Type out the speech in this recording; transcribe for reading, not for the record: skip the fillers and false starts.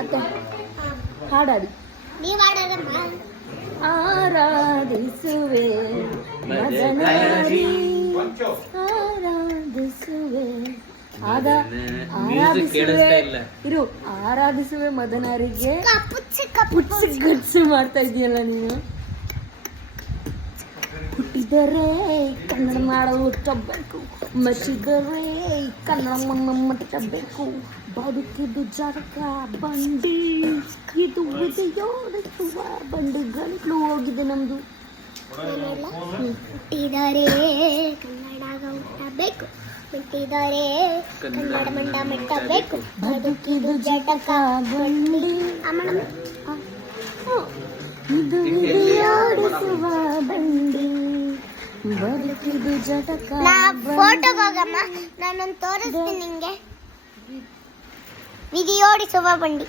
ಅತ್ತೆ ಹಾಡಾಡಿ. ನೀವು ಹಾಡೋದಮ್ಮ. ಆರಾಧಿಸುವೆ ಮದನಾರಿ ಆರಾಧಿಸುವೆ ಇರು ಆರಾಧಿಸುವೆ ಮದನಾರಿಗೆ ಗಟ್ಸು ಮಾಡ್ತಾ ಇದೆಯಲ್ಲ ನೀನು. ಹುಟ್ಟಿದರೆ ಕನ್ನಡ ಮಾಡಲು ಹುಟ್ಟಬೇಕು, ಮೆಚ್ಚಿದರೆ ಕನ್ನಡ ಮುಟ್ಟಬೇಕು. ಬದುಕಿದು ಜರಕ ಬಂಡಿ, ಇದು ವಿಧಿಯೋಡಿಸುವ ಬಂಡಿ. ಗಂಟ್ಲು ಹೋಗಿದೆ ನಮ್ದು. ಹುಟ್ಟಿದರೆ ಕನ್ನಡ ಹುಟ್ಟಬೇಕು, ಹುಟ್ಟಿದರೆ ಕನ್ನಡ ಮಂಡ ಮೆಟ್ಟಬೇಕು. ಬದುಕಿದು ಜಟಕ ಬಂಡಿ, ಇದು ವಿಧಿಯೋಡಿಸುವ ಬಂಡಿ. ಬದುಕಿದು ಜಟಕ. ಫೋಟೋಗೆ ಹೋಗಮ್ಮ, ನಾನೊಂದು ತೋರಿಸ್ತೀನಿ ನಿಂಗೆ. ವಿಧಿಯೋಡಿಸುವ ಬಂಡಿ.